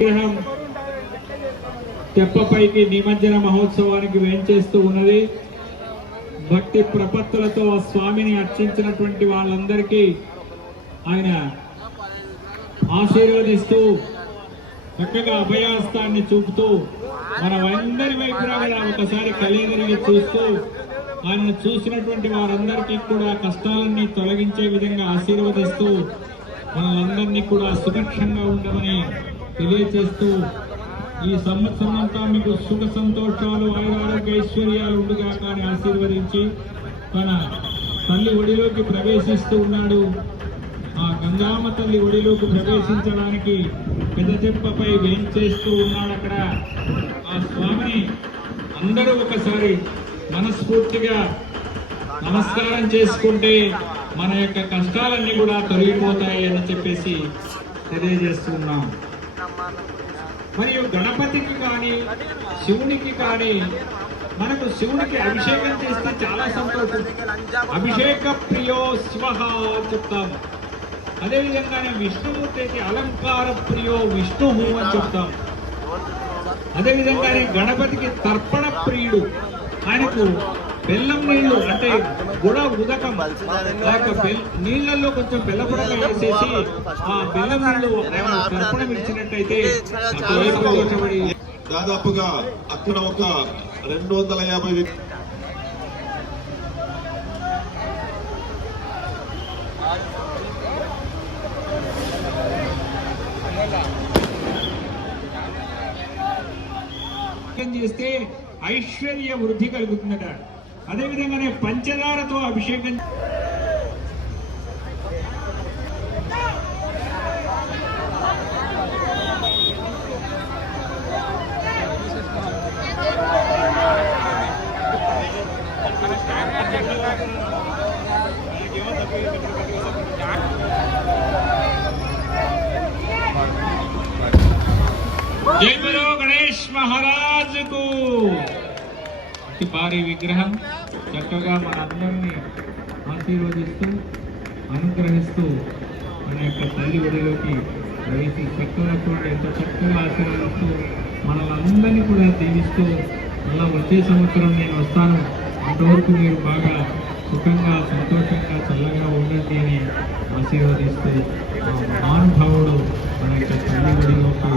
విగ్రహం తెప్పపైకి నిమజ్జన మహోత్సవానికి వేంచేస్తూ ఉన్నది. భక్తి ప్రపత్తులతో ఆ స్వామిని అర్చించినటువంటి వాళ్ళందరికీ ఆయన ఆశీర్వదిస్తూ చక్కగా అభయాస్తాన్ని చూపుతూ మన అందరి వైపున ఒకసారి కలిగిరిగి చూస్తూ ఆయనను చూసినటువంటి వారందరికీ కూడా కష్టాలన్నీ తొలగించే విధంగా ఆశీర్వదిస్తూ మనందరినీ కూడా సుభిక్షంగా ఉండమని తెలియచేస్తూ ఈ సంవత్సరం అంతా మీకు సుఖ సంతోషాలు ఆరోగ్య ఐశ్వర్యాలు ఉండుగా కానీ ఆశీర్వదించి తన తల్లి ఒడిలోకి ప్రవేశిస్తూ ఉన్నాడు. ఆ గంగామ తల్లి ఒడిలోకి ప్రవేశించడానికి పెద్ద తెప్పపై వేంచేస్తూ ఉన్నాడు. అక్కడ ఆ స్వామిని అందరూ ఒకసారి మనస్ఫూర్తిగా నమస్కారం చేసుకుంటే మన యొక్క కష్టాలన్నీ కూడా తొలగిపోతాయి అని చెప్పేసి తెలియజేస్తున్నాం. మరియు గణపతికి కానీ శివునికి కానీ మనకు శివునికి అభిషేకం చేస్తే చాలా సంతోషం. అభిషేక ప్రియో శివ చెప్తాము. అదేవిధంగానే విష్ణుమూర్తికి అలంకార ప్రియో విష్ణు అని చెప్తాం. అదేవిధంగానే గణపతికి తర్పణ ప్రియుడు. ఆయనకు బెల్లం నీళ్లు అంటే గుడ ఉదకం నీళ్లలో కొంచెం బెల్లపుడక వేసేసి ఆ బెల్లం నీళ్లు తర్పణం ఇచ్చినట్టయితే దాదాపుగా అక్కడ ఒక 250 చేస్తే ఐశ్వర్య వృద్ధి కలుగుతుందట. అదేవిధంగానే పంచదారతో అభిషేకం జై బలో గణేష్ మహారాజుకు. భారీ విగ్రహం చక్కగా మనందరినీ ఆశీర్వదిస్తూ అనుగ్రహిస్తూ మన యొక్క తల్లి ఒడిలోకి వేసి చక్కగా చూడండి ఎంత చక్కగా ఆశీర్వదిస్తూ మనల్ని కూడా దీవిస్తూ అలా వచ్చే సంవత్సరం నేను వస్తాను, అంతవరకు మీరు బాగా సుఖంగా సంతోషంగా చల్లగా ఉండండి అని ఆశీర్వదిస్తూ మహానుభావుడు మన యొక్క తల్లి ఒడిలోకి